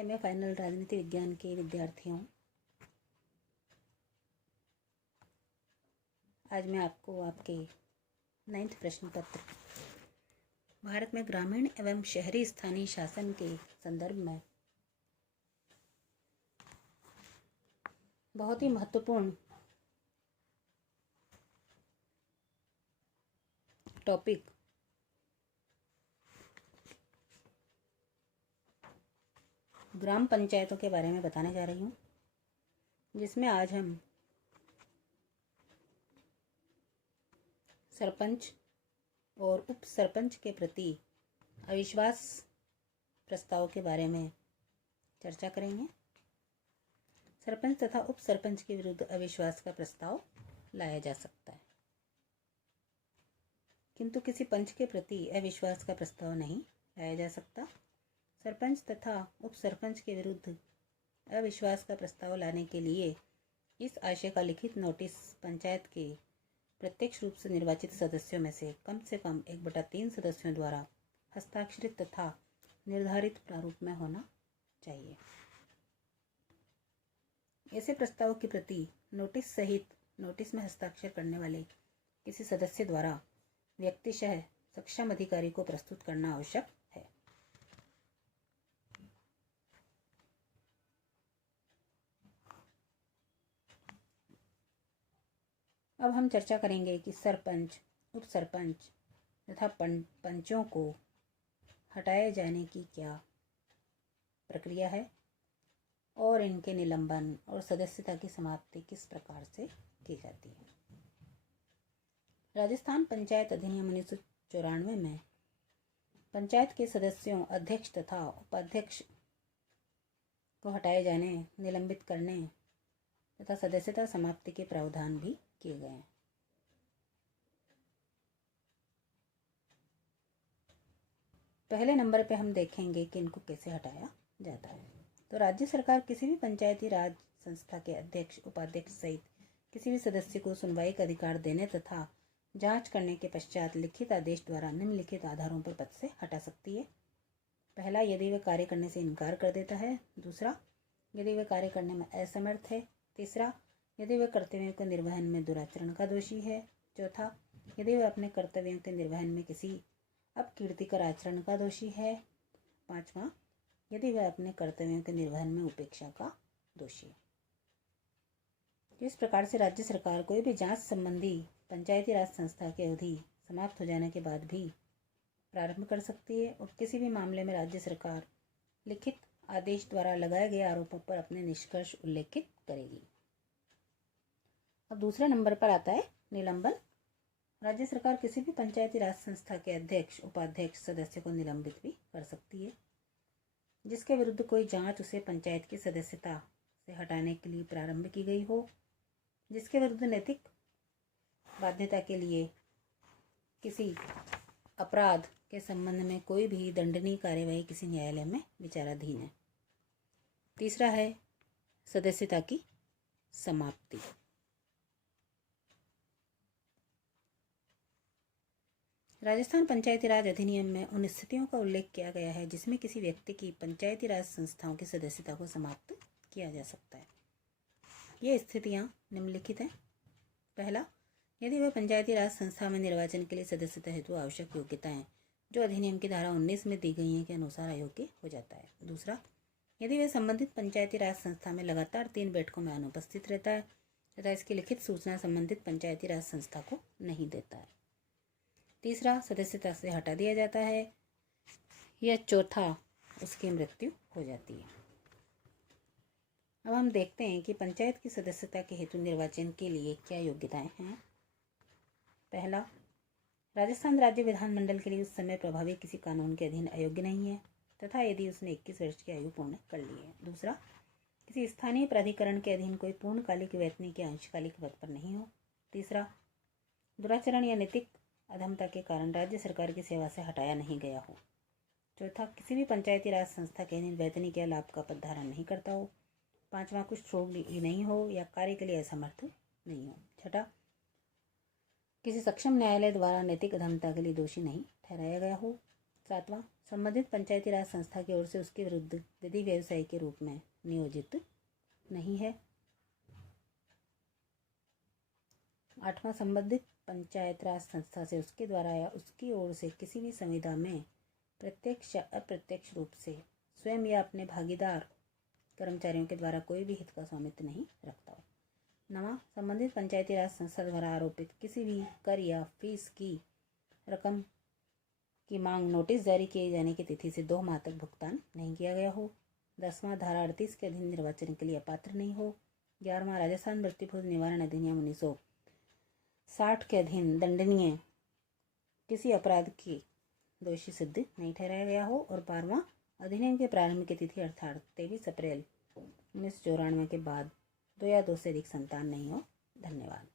MA final राजनीति विज्ञान के विद्यार्थियों, आज मैं आपको आपके 9th प्रश्न पत्र भारत में ग्रामीण एवं शहरी स्थानीय शासन के संदर्भ में बहुत ही महत्वपूर्ण टॉपिक ग्राम पंचायतों के बारे में बताने जा रही हूँ, जिसमें आज हम सरपंच और उप सरपंच के प्रति अविश्वास प्रस्ताव के बारे में चर्चा करेंगे। सरपंच तथा उप सरपंच के विरुद्ध अविश्वास का प्रस्ताव लाया जा सकता है, किंतु किसी पंच के प्रति अविश्वास का प्रस्ताव नहीं लाया जा सकता। सरपंच तथा उप सरपंच के विरुद्ध अविश्वास का प्रस्ताव लाने के लिए इस आशय का लिखित नोटिस पंचायत के प्रत्यक्ष रूप से निर्वाचित सदस्यों में से कम 1/3 सदस्यों द्वारा हस्ताक्षरित तथा निर्धारित प्रारूप में होना चाहिए। ऐसे प्रस्ताव की प्रति नोटिस सहित नोटिस में हस्ताक्षर करने वाले किसी सदस्य द्वारा व्यक्तिशः सक्षम अधिकारी को प्रस्तुत करना आवश्यक है। अब हम चर्चा करेंगे कि सरपंच, उप सरपंच तथा पंचों को हटाए जाने की क्या प्रक्रिया है और इनके निलंबन और सदस्यता की समाप्ति किस प्रकार से की जाती है। राजस्थान पंचायत अधिनियम 1994 में पंचायत के सदस्यों, अध्यक्ष तथा उपाध्यक्ष को हटाए जाने, निलंबित करने तथा सदस्यता समाप्ति के प्रावधान भी किए गए हैं। पहले नंबर पे हम देखेंगे कि इनको कैसे हटाया जाता है। तो राज्य सरकार किसी भी पंचायती राज संस्था के अध्यक्ष, उपाध्यक्ष सहित किसी भी सदस्य को सुनवाई का अधिकार देने तथा जांच करने के पश्चात लिखित आदेश द्वारा निम्नलिखित आधारों पर पद से हटा सकती है। पहला, यदि वह कार्य करने से इनकार कर देता है। दूसरा, यदि वह कार्य करने में असमर्थ है। तीसरा, यदि वह कर्तव्यों के निर्वहन में दुराचरण का दोषी है। चौथा, यदि वह अपने कर्तव्यों के निर्वहन में किसी अपकीर्तिकर आचरण का दोषी है। पांचवा, यदि वह अपने कर्तव्यों के निर्वहन में उपेक्षा का दोषी है। इस प्रकार से राज्य सरकार कोई भी जांच संबंधी पंचायती राज संस्था की अवधि समाप्त हो जाने के बाद भी प्रारंभ कर सकती है और किसी भी मामले में राज्य सरकार लिखित आदेश द्वारा लगाए गए आरोपों पर अपने निष्कर्ष उल्लेखित करेगी। अब दूसरे नंबर पर आता है निलंबन। राज्य सरकार किसी भी पंचायती राज संस्था के अध्यक्ष, उपाध्यक्ष, सदस्य को निलंबित भी कर सकती है जिसके विरुद्ध कोई जांच उसे पंचायत की सदस्यता से हटाने के लिए प्रारंभ की गई हो, जिसके विरुद्ध नैतिक बाध्यता के लिए किसी अपराध के संबंध में कोई भी दंडनीय कार्यवाही किसी न्यायालय में विचाराधीन है। तीसरा है सदस्यता की समाप्ति। राजस्थान पंचायती राज अधिनियम में उन स्थितियों का उल्लेख किया गया है जिसमें किसी व्यक्ति की पंचायती राज संस्थाओं की सदस्यता को समाप्त किया जा सकता है। ये स्थितियां निम्नलिखित हैं। पहला, यदि वह पंचायती राज संस्था में निर्वाचन के लिए सदस्यता हेतु आवश्यक योग्यताएं जो अधिनियम की धारा 19 में दी गई हैं के अनुसार अयोग्य हो जाता है। दूसरा, यदि वह संबंधित पंचायती राज संस्था में लगातार 3 बैठकों में अनुपस्थित रहता है तथा इसकी लिखित सूचना संबंधित पंचायती राज संस्था को नहीं देता है। तीसरा, सदस्यता से हटा दिया जाता है। या चौथा, उसकी मृत्यु हो जाती है। अब हम देखते हैं कि पंचायत की सदस्यता के हेतु निर्वाचन के लिए क्या योग्यताएं हैं। पहला, राजस्थान राज्य विधानमंडल के लिए उस समय प्रभावी किसी कानून के अधीन अयोग्य नहीं है तथा यदि उसने 21 वर्ष की आयु पूर्ण कर ली है। दूसरा, किसी स्थानीय प्राधिकरण के अधीन कोई पूर्णकालिक, वैतनिक या अंशकालिक पद पर नहीं हो। तीसरा, दुराचरण या नैतिक अधमता के कारण राज्य सरकार की सेवा से हटाया नहीं गया हो। चौथा, किसी भी पंचायती राज संस्था के अधीन वैतनिक या लाभ का पद धारण नहीं करता हो। पांचवा, कुछ रोगी नहीं हो या कार्य के लिए असमर्थ नहीं हो। छठा, किसी सक्षम न्यायालय द्वारा नैतिक अधमता के लिए दोषी नहीं ठहराया गया हो। 7वां, संबंधित पंचायती राज संस्था की ओर से उसके विरुद्ध विधि व्यवसायी के रूप में नियोजित नहीं है। 8वां, संबंधित पंचायत राज संस्था से उसके द्वारा या उसकी ओर से किसी भी संविदा में प्रत्यक्ष या अप्रत्यक्ष रूप से स्वयं या अपने भागीदार कर्मचारियों के द्वारा कोई भी हित का स्वामित्व नहीं रखता हो। 9वां, संबंधित पंचायती राज संस्था द्वारा आरोपित किसी भी कर या फीस की रकम की मांग नोटिस जारी किए जाने की तिथि से 2 माह तक भुगतान नहीं किया गया हो। 10वां, धारा 38 के अधीन निर्वाचन के लिए अपात्र नहीं हो। 11वां, राजस्थान मृत्युभोज निवारण अधिनियम 1960 के अधीन दंडनीय किसी अपराध की दोषी सिद्ध नहीं ठहराया गया हो। और 12वां, अधिनियम के प्रारंभ की तिथि अर्थात 23 अप्रैल 1994 के बाद 2 या 2 से अधिक संतान नहीं हो। धन्यवाद।